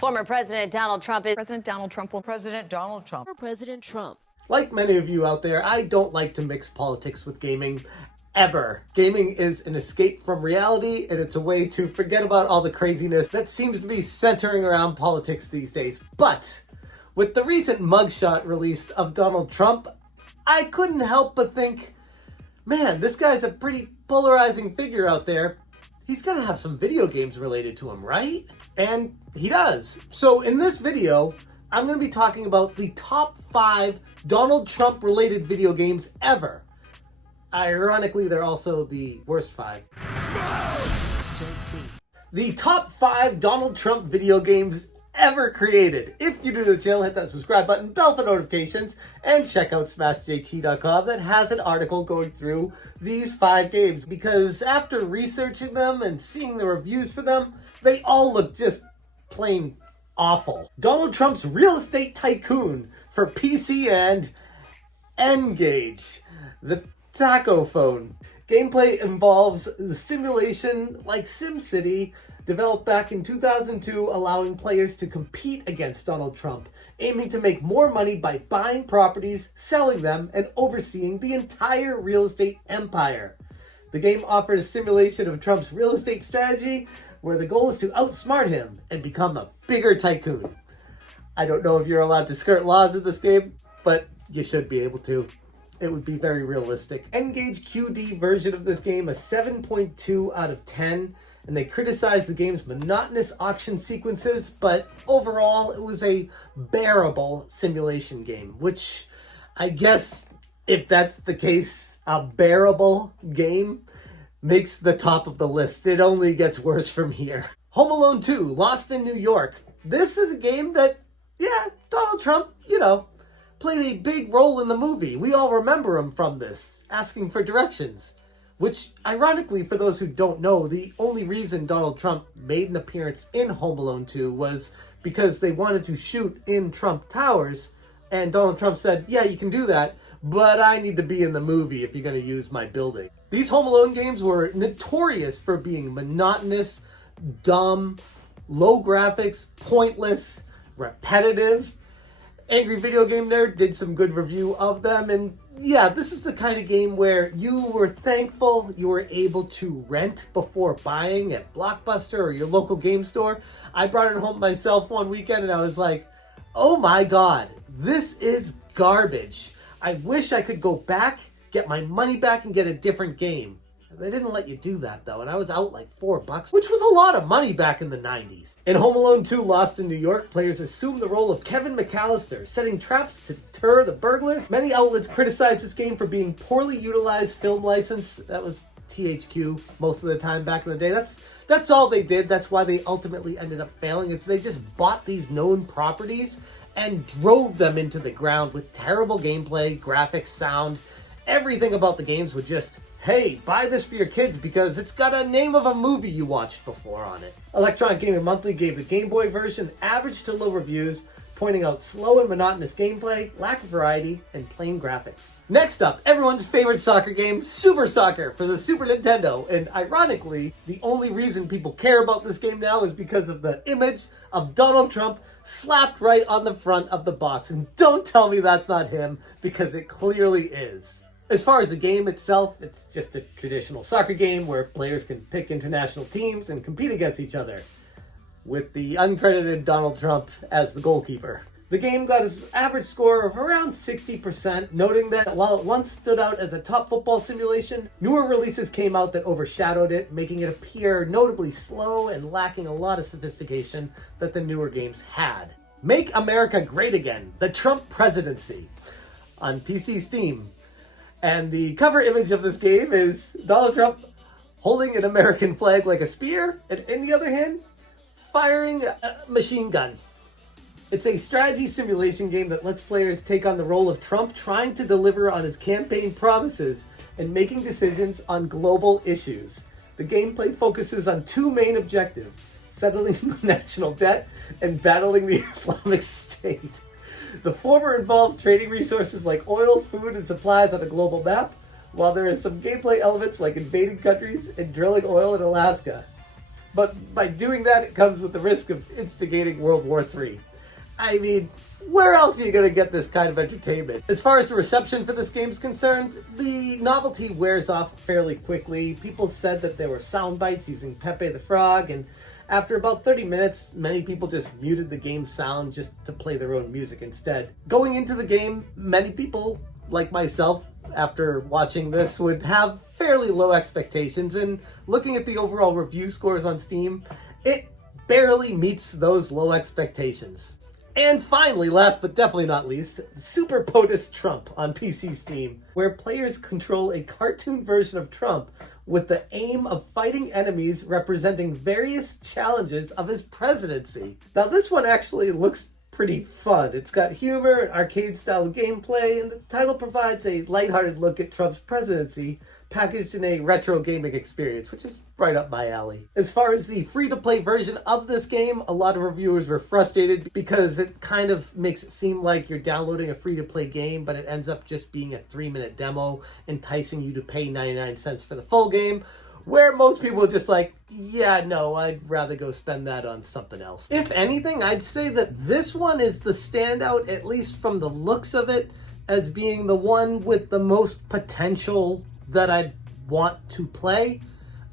Former President Donald Trump is President Donald Trump will President Donald Trump. President Trump. Like many of you out there, I don't like to mix politics with gaming, ever. Gaming is an escape from reality, and it's a way to forget about all the craziness that seems to be centering around politics these days. But with the recent mugshot release of Donald Trump, I couldn't help but think, man, this guy's a pretty polarizing figure out there. He's gonna have some video games related to him, right? And he does. So in this video, I'm gonna be talking about the top 5 Donald Trump related video games ever. Ironically, they're also the worst 5. The top 5 Donald Trump video games ever created. If you're new to the channel, hit that subscribe button, bell for notifications, and check out smashjt.com that has an article going through these 5 games, because after researching them and seeing the reviews for them, they all look just plain awful. Donald Trump's Real Estate Tycoon for PC and N-Gage, the taco phone. Gameplay involves the simulation like SimCity, developed back in 2002, allowing players to compete against Donald Trump, aiming to make more money by buying properties, selling them, and overseeing the entire real estate empire. The game offers a simulation of Trump's real estate strategy, where the goal is to outsmart him and become a bigger tycoon. I don't know if you're allowed to skirt laws in this game, but you should be able to. It would be very realistic. N-Gage QD version of this game, a 7.2 out of 10. And they criticized the game's monotonous auction sequences, but overall it was a bearable simulation game, which I guess if that's the case, a bearable game makes the top of the list. It only gets worse from here. Home Alone 2, Lost in New York. This is a game that, yeah, Donald Trump, played a big role in the movie. We all remember him from this, asking for directions. Which, ironically, for those who don't know, the only reason Donald Trump made an appearance in Home Alone 2 was because they wanted to shoot in Trump Towers, and Donald Trump said, yeah, you can do that, but I need to be in the movie if you're going to use my building. These Home Alone games were notorious for being monotonous, dumb, low graphics, pointless, repetitive. Angry Video Game Nerd did some good review of them, and yeah, this is the kind of game where you were thankful you were able to rent before buying at Blockbuster or your local game store. I brought it home myself one weekend and I was like, oh my god, this is garbage. I wish I could go back, get my money back, and get a different game. They didn't let you do that though, and I was out like $4, which was a lot of money back in the 90s. In Home Alone 2 Lost in New York, players assume the role of Kevin McAllister, setting traps to deter the burglars. Many outlets criticize this game for being poorly utilized film license. That was THQ most of the time back in the day. That's all they did. That's why they ultimately ended up failing. It's they just bought these known properties and drove them into the ground with terrible gameplay, graphics, sound. Everything about the games would just, hey, buy this for your kids because it's got a name of a movie you watched before on it. Electronic Gaming Monthly gave the Game Boy version average to low reviews, pointing out slow and monotonous gameplay, lack of variety, and plain graphics. Next up, everyone's favorite soccer game, Super Soccer for the Super Nintendo. And ironically, the only reason people care about this game now is because of the image of Donald Trump slapped right on the front of the box. And don't tell me that's not him, because it clearly is. As far as the game itself, it's just a traditional soccer game where players can pick international teams and compete against each other, with the uncredited Donald Trump as the goalkeeper. The game got its average score of around 60%, noting that while it once stood out as a top football simulation, newer releases came out that overshadowed it, making it appear notably slow and lacking a lot of sophistication that the newer games had. Make America Great Again, the Trump Presidency, on PC Steam. And the cover image of this game is Donald Trump holding an American flag like a spear, and in the other hand, firing a machine gun. It's a strategy simulation game that lets players take on the role of Trump, trying to deliver on his campaign promises and making decisions on global issues. The gameplay focuses on 2 main objectives: settling the national debt and battling the Islamic State. The former involves trading resources like oil, food, and supplies on a global map, while there is some gameplay elements like invading countries and drilling oil in Alaska. but by doing that, it comes with the risk of instigating World War III. I mean, where else are you going to get this kind of entertainment? As far as the reception for this game is concerned, the novelty wears off fairly quickly. People said that there were sound bites using Pepe the Frog, and after about 30 minutes, many people just muted the game's sound just to play their own music instead. Going into the game, many people, like myself, after watching this, would have fairly low expectations, and looking at the overall review scores on Steam, it barely meets those low expectations. And finally, last but definitely not least, Super POTUS Trump on PC Steam, where players control a cartoon version of Trump with the aim of fighting enemies representing various challenges of his presidency. Now this one actually looks pretty fun. It's got humor and arcade-style gameplay, and the title provides a lighthearted look at Trump's presidency, packaged in a retro gaming experience, which is right up my alley. As far as the free-to-play version of this game, a lot of reviewers were frustrated because it kind of makes it seem like you're downloading a free-to-play game, but it ends up just being a 3-minute demo, enticing you to pay 99 cents for the full game, where most people are just like, yeah, no, I'd rather go spend that on something else. If anything, I'd say that this one is the standout, at least from the looks of it, as being the one with the most potential that I'd want to play.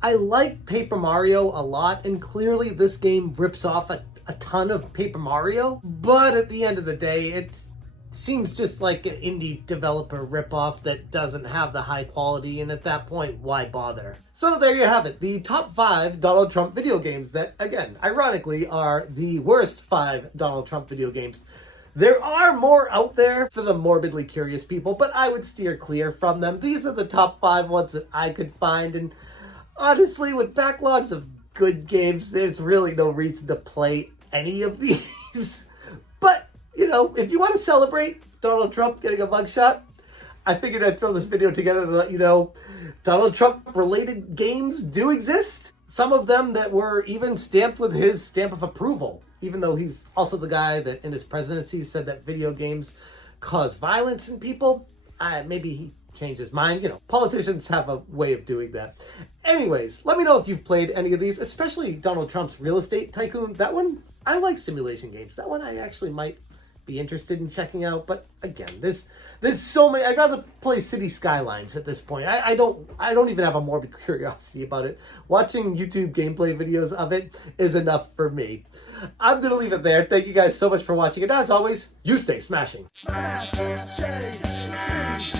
I like Paper Mario a lot, and clearly this game rips off a ton of Paper Mario, but at the end of the day, it seems just like an indie developer ripoff that doesn't have the high quality, and at that point, why bother? So there you have it, the top 5 Donald Trump video games that, again, ironically, are the worst 5 Donald Trump video games. There are more out there for the morbidly curious people, but I would steer clear from them. These are the top 5 ones that I could find, and honestly, with backlogs of good games, there's really no reason to play any of these. But, you know, if you want to celebrate Donald Trump getting a mugshot, I figured I'd throw this video together to let you know Donald Trump-related games do exist. Some of them that were even stamped with his stamp of approval, even though he's also the guy that in his presidency said that video games cause violence in people. Maybe he changed his mind. You know, politicians have a way of doing that. Anyways, let me know if you've played any of these, especially Donald Trump's Real Estate Tycoon. That one, I like simulation games. That one I actually might be interested in checking out. But again, there's so many. I'd rather play City Skylines at this point. I don't even have a morbid curiosity about it. Watching YouTube gameplay videos of it is enough for me. I'm gonna leave it there. Thank you guys so much for watching, and as always, you stay smashing. Smash, Smash,